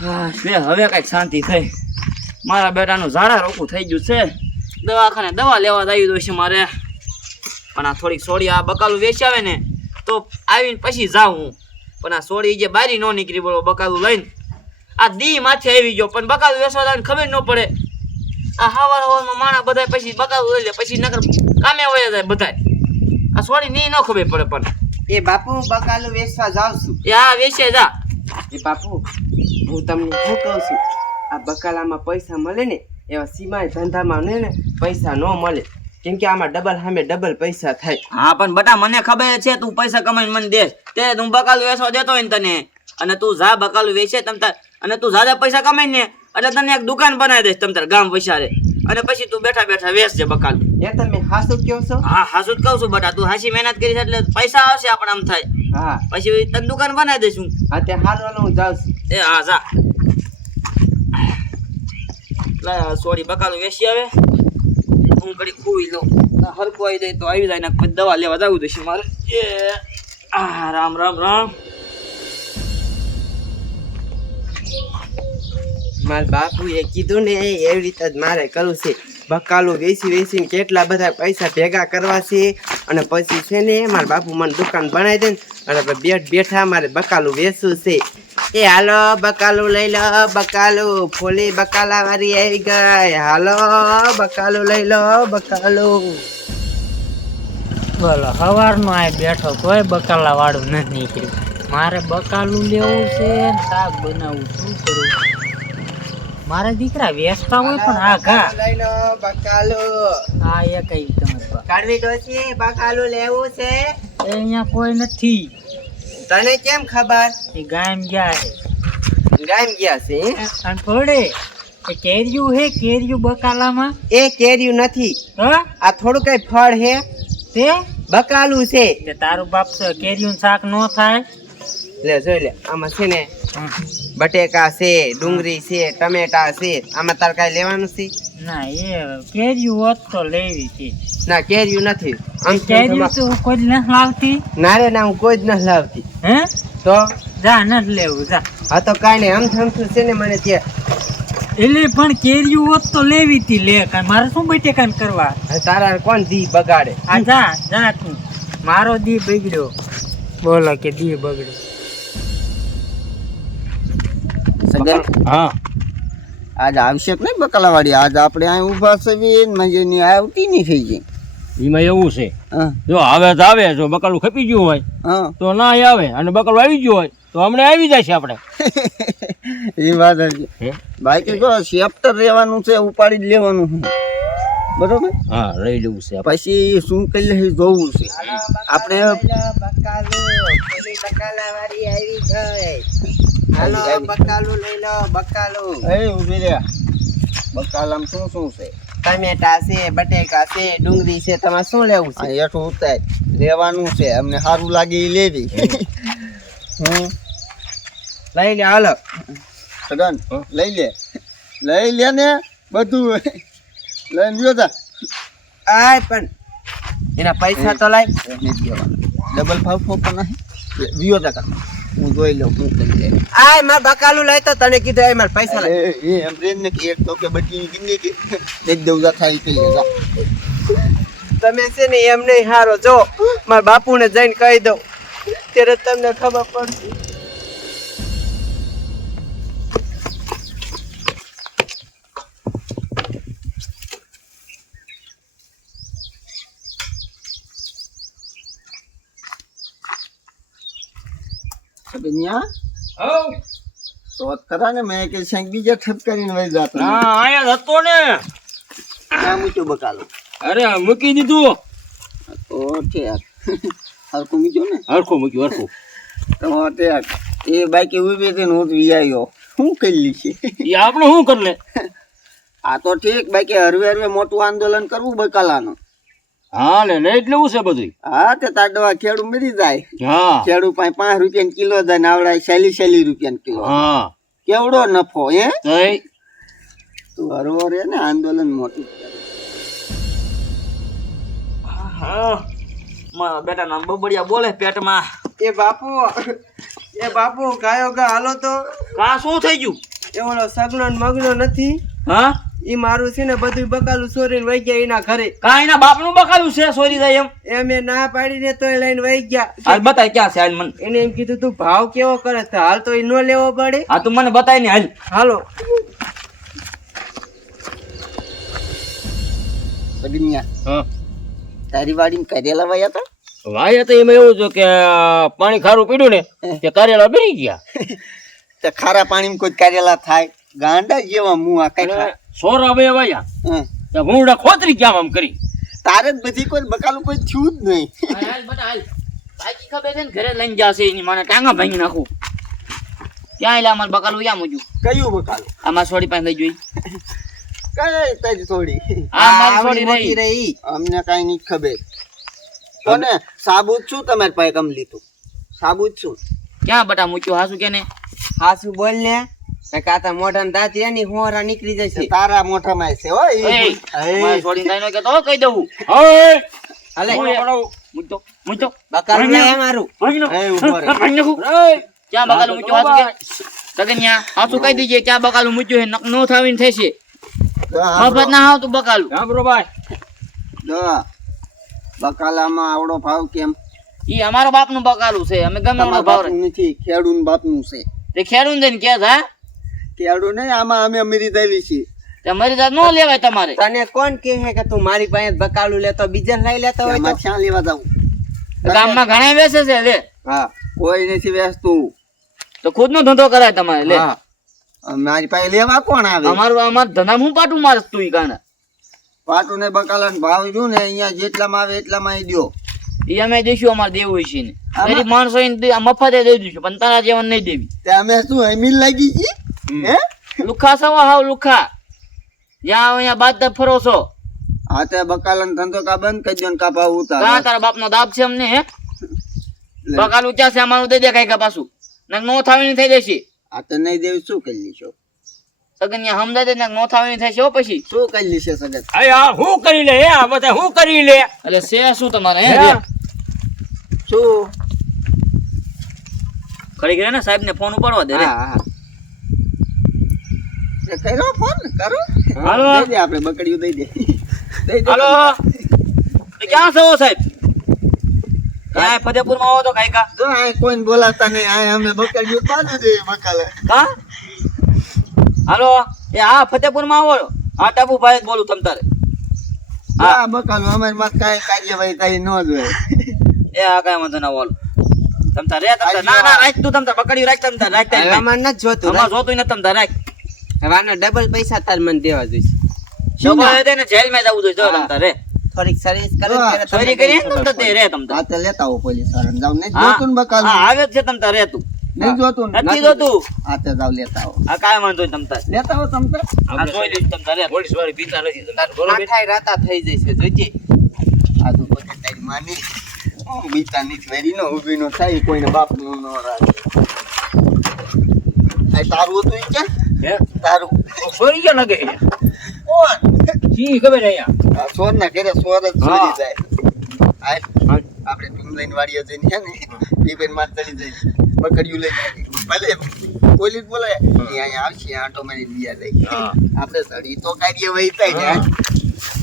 હા હવે કઈક શાંતિ થઈ. મારા બેટાનું ઝાડા રોકું થઈ ગયું છે. દવાખાને દવા લેવા આવી દો છે મારે. પણ આ થોડીક સોડી આ બકાલું વેચાવે ને તો આવીને પછી જાઉં હું. પણ આ સોડી જે બારી નો નીકળી બોલો બકાલું લઈને આ દી માથે આવી ગયો પણ બકાલું વેચવા ખબર ન પડે. આ હવાર હવારમાં માણા બધા પછી બકાલું લઈ લે પછી નકર કામે વયા જાય બધા. આ સોડી ની ન ખબર પડે પણ એ બાપુ બકાલું વેચવા જાઉં છું. એ હા વેચે જા. એ બાપુ હું તમને શું કહું છું, આ બકાલામાં પૈસા મળે ને એવા સીમાય ધંધામાં ને પૈસા ન મળે. કેમ કે આમાં ડબલ સામે ડબલ પૈસા થાય. હા પણ બટા મને ખબર છે તું પૈસા કમાઈને મને દેશ તે તું બકાલું વેચવા દેતો હોય ને તને અને તું જા બકાલું વેચે તમ તાર અને તું જાજા પૈસા કમાઈ ને એટલે તને એક દુકાન બનાવી દઈશ તમ તાર ગામ પૈસા અને પછી તું બેઠા બેઠા વેચજે બકાલું. એ તમે હાસું કહો છો? હા હાસું જ કહું છું બટા. તું હાસી મહેનત કરી એટલે પૈસા આવશે આપણે આમ થાય. હા પછી તને દુકાન બનાવી દઈશું. હા તે હાલવાનું હું જાઉં છું. એ હા જા. સોરી બકાલું વેચી આવે હું કડી ખોઈ લઉં. હરકું આવી જાય તો આવી જાય ને પછી દવા લેવા જવું દેશે મારે. એ આ રામ રામ રામ. મારા બાપુએ કીધું ને એવી રીતે જ મારે કરવું છે. બકાલું વેચી વેચીને કેટલા બધા પૈસા ભેગા કરવા છે અને પછી છે ને મારા બાપુ મને દુકાન બનાવી દે ને અને બેઠા મારે બકાલું વેચવું છે. એ હાલો બકાલું લઈ લો, બકાલું ફૂલી બકાલા વાળી આવી ગઈ. હાલો બકાલું લઈ લો, બકાલું. બોલો સવારનો આ બેઠો તોય બકાલા વાળું નથી નીકળ્યું. મારે બકાલું લેવું છે ને શાક બનાવવું, શું કરું? મારા દીકરા વેચતા હોય પણ આ ઘા લઈ લો બકાલું. આ એ કઈ તમારે કાઢવી ડોસી બકાલું લેવું છે. એ અહીંયા કોઈ નથી. તને કેમ ખબર? એ ગામ ગયા છે. ગામ ગયા છે? અને થોડે એ કેરીયું હે, કેરીયું બકાલામાં એ કેરીયું નથી, હા આ થોડું કઈ ફળ હે. તે બકાલું છે. તે તારું બાપ તો કેરીયું શાક ન થાય. લે જોઈ લે, આમાં છે ને બટેકા છે, ડુંગળી છે, ટમેટા છે. આમાં તાર કઈ લેવાનું છે? ના એ કેરીયું હોત તો લેવી છે. ના કેરીયું નથી. આમ કેરીયું તો કોઈ જ નથી લાવતી. ના રે ના, હું કોઈ જ નથી લાવતી. હે તો જા નથી લેવું જા. હા તો કાંઈ નહીં, આમ છે ને મને ત્યાં એટલે પણ કેરીયું હોત તો લેવી તી. લે કાંઈ મારે શું બટેકાન કરવા? તારા કોણ ધી બગાડે? આ જા જા તું. મારો દી બગડ્યો. બોલો કે દી બગડ્યો. સગન હા આજ આવશે કે નહીં બકાલાવાળી? આજ આપણે અહીં ઊભા છે મજેની આવતી નહીં થઈ ગઈ. એમાં એવું છે, હા જો આવે તો આવે, જો બકાલું ખપી ગયું હોય હા તો ના આવે, અને બકાલું આવી ગયું હોય તો હમણાં આવી જાય છે આપણે. એ વાત હતી. બાકી જો ચેપ્ટર રહેવાનું છે, ઉપાડી જ લેવાનું છે, બરોબર? હા લઈ લેવું છે આપણે. પછી શું કરી લે જોવું છે આપણે. બકાલા વાળી આવી ગઈ. હાલો બકાલું લઈ લો, બકાલું. એ ઉભી રે, બકાલામાં શું શું છે? ટમેટા છે, બટેકા છે, ડુંગળી છે. તમારે શું લેવું છે? આ હેઠું ઉતાર લેવાનું છે, અમને સારું લાગે એ લેવી. લઈ લે હાલો. સગન લઈ લે ને બધું લઈને ગયો તા. આય પણ એના પૈસા તો લાય. ડબલ ભાવ પણ નહીં વિયો તા. હું જોઈ લઉં શું કરી લે. આય માર બકાલું લઈ તો તને કીધું આય માર પૈસા લાય. એમ ટ્રેન ને એક તો કે બચી કિંની કે એક દેવજા થાય કે જા. તમે છે ને એમ નહીં હારો. જો મારા બાપુને જઈને કહી દઉં ત્યારે તમને ખબર પડશે. શોધ કરા ને મેં કે શેક બીજા ઠપ કરીને વહી જાતો. હા આયા હતો ને, ક્યાં મૂક્યું બકાલું? અરે મૂકી દીધું. તો ઠેક હરખું મૂક્યું ને? હરખું મૂક્યું, હરખું. તો ઠેક એ બાઈકે ઉભી હતી ને હું વી આવ્યો. શું કરી છે? એ આપણે શું કરી લે? આ તો ઠીક બાઈકે હરવે હરવે મોટું આંદોલન કરવું બકાલાનું. હા લે લઈ જ લેવું છે બધું. હા તે તાડવા ખેડૂ મરી જાય. હા ખેડૂ પાસે 5 રૂપિયા કિલો જાય ને આવડા 40 રૂપિયા કિલો. હા કેવડો નફો હે? તઈ તું હરવો રે ને આંદોલન મોટું. હા મારા બેટા નામ બબડિયા બોલે પેટમાં. એ બાપુ એ બાપુ ગાયો ગા હાલો તો કા શું થઈ ગયું? એ ઓલો સગનો ને મગનો નથી હા ઈ મારું છે ને બધું બકાલું ચોરીને વહી ગયા એના ઘરે. કા એના બાપનું બકાલું છે સોરી થાય એમ? એ મેં ના પાડીને તોય લઈને વહી ગયા. હાલ બતાય ક્યાં છે હાલ મને. એને એમ કીધું તું ભાવ કેવો કરે છે હાલ તો ઈ નો લેવો પડે. હા તું મને બતાય ને હાલ. હાલો સગનિયા હા તારી વાડીમાં કરેલા વયા હતા વાય તો એમાં એવું છે કે પાણી ખારું પીડ્યું ને તે કારેલા બરી ગયા. તે ખારા પાણીમાં કોઈ કરેલા થાય ગાંડા જેવા મું આ કઈ ખા. સોરા બે વાયા હં. તે ભૂંડા ખોતરી ગયા આમ કરી. તારે જ બધી કોઈ બકાલું કોઈ થયું જ નહીં. હાલ બટા હાલ. બાકી ખબર છે ને ઘરે લઈને જાશે એની મને ટાંગા ભાંગી નાખું. ક્યાં એલા અમાર બકાલું યા મુજુ. કયું બકાલું આમાં સોડી પાસે લઈ જોઈ. કઈ તજ થોડી આ મારી આવડી સોડી મોટી રહી. રહી. અમને કઈ નહીં ખબર. કોને સાબુત શું તમારે પાસે કમ લીધું સાબુત શું ક્યાં બટા મૂક્યું હાસુ કે ને? હાસુ બોલ ને કાતા મોઢા દાંત એની હોરા નીકળી જશે. તારા મોઢામાં છે હો ઈ. એય, મારી સોડીને કાંઈ ન કહેતો હો, કહી દઉં. ઓય હાલે મૂકતો, મૂકતો. બકાલું લે મારું. ભાંગી નાખું. એ ઉભો રહે. ભાંગી નાખું. ક્યાં બકાલું મૂક્યું હાસુ કે? સગન્યા, હાસુ કહી દીજે ક્યાં બકાલું મૂક્યું છે, નક નો થાવીને થશે. મફત ના આવ તું બકાલું. સાંભળો ભાઈ જો બકાલામાં આવડો ભાવ કેમ ઈ અમારા બાપનું બકાલું છે, અમે ગમે એવડો તમારા ભાવ બાપનું નથી ખેડૂન બાપનું છે તે ખેડૂત ને કે હા ખેડૂ નહીં આમાં અમે અમીરી દેવી છીએ તે મારી જાત નો લેવાય તમારે. તને કોણ કહે કે તું મારી પાસે જ બકાલું લેતો બીજા લઈ લેતો હોય એમાં તો? ક્યાં લેવા જાવું ગામમાં ઘણા બેસે છે લે, હા કોઈ નથી વેચતું તો ખુદ નો ધંધો કરાય તમારે લે. હા. મારી પાસે લેવા કોણ આવે અમાર ધંધા હું પાટું મારસ તું ઈ કાના. પાટું ને બકાલા ભાવ જો ને અહીંયા જેટલામાં આવે એટલામાં દ્યો ઈ અમે દઈશું અમારે દેવું છે ને આમાં- ગરીબ માણસો મફતે દઈ દઈશું પણ તારા જેવન નહીં દેવી. તે અમે શું અમીર લાગી ગઈ હે લુખા સવા હાવ લુખા જ્યાં આવો અહીંયા બાદ ફરો છો. હા તે બકાલા ધંધો કા બંધ કરી દો ને કા ભાવ કાં ઉતાર તારા બાપ નો દાબ છે અમને હે? બકાલું ઊંચા છે અમારું દઈ દે કઈ કા પાછું નક નો થાવીને થઈ જશે. આ તો નહીં દેવી શું કરી લીશો સગન્યા સમજાય દે નક નો થાવીને થશે હો પછી. શું કરી લીશે સગત અરે આ હું કરી લે હે આ બધા હું કરી લે એટલે છે શું તમારે હે હે? શું ખરી ગયા ને સાહેબ ને ફોન ઉપાડવા દે રે. હા હા એ કર્યો ફોન કરો હાલો. દઈ દે આપણે બકડીયું દઈ દે દઈ દે હાલો એ ક્યાં છો સાહેબ? ક્યાં ફતેપુર માં આવો તો કઈ કા જો આ કોઈને બોલાવતા નહીં આ અમે બકડીયું પાડું દે બકાલા કા હાલો એ હા ફતેપુર માં આવો. હા ટાપુ ભાઈ જ બોલું તમ તારે. હા બકાલું અમારી માં કાંઈ કાર્યવાહી થઈ ન જોઈએ એ આ કઈ વાંધો ના બોલો તમ તારે તમ તારે. ના ના રાખ તું તમ તારે બકડી રાખ તમ તારે રાખ હવે તારે. અમારે નથી જોતું અમાર જોતું ને તમ તારે રાખ. હવે આના ડબલ પૈસા તાર મને દેવા જોઈશે. શું કહે તેને જેલ માં જવું જોઈએ જો તમ તારે. થોડીક સર્વિસ કરે હા, ત્યારે તમને ચોરી કરી ખબર ને તો પડે. તે રે તમ તારે. આ તો લેતા આવો પોલીસ વાળાને જાવ નહીં હા જોતું ને બકાલું હા, આવે જ છે તમ તારે તું નહીં જોતું ને? નથી જોતું. આ તો જાવ લેતા આવો આ કાંઈ વાંધો નહીં તમ તારે. લેતા આવો તમ તાર આ જોઈ લઈશ તમ તારે. પોલીસ વાળી પીતા નથી તમ તારે, બરોબર? માથાય રાતા થઈ જશે જોજે. આ તો પોતે તારી માની બીતા નથી વેરી નો ઊભી નો થાય કોઈને બાપનું નો રાખે આ તારું હતું ઈ ક્યાં હે? તારું સોરી ગયા લાગે છે. કોણ શી ખબર અહીંયા આ સોર ના ઘરે સોર જ હા. ચોરી જાય આ આપણે ભીમલાઈન વાડીએ જઈને હે ને એ બેન માં ચડી જાય બકડીયું લઈ ભલે પોલીસ બોલાય એ અહીંયા આવશે આટો મારી દિયા લઈ હા. આપણે સડી તો કાર્યવાહી થાય ને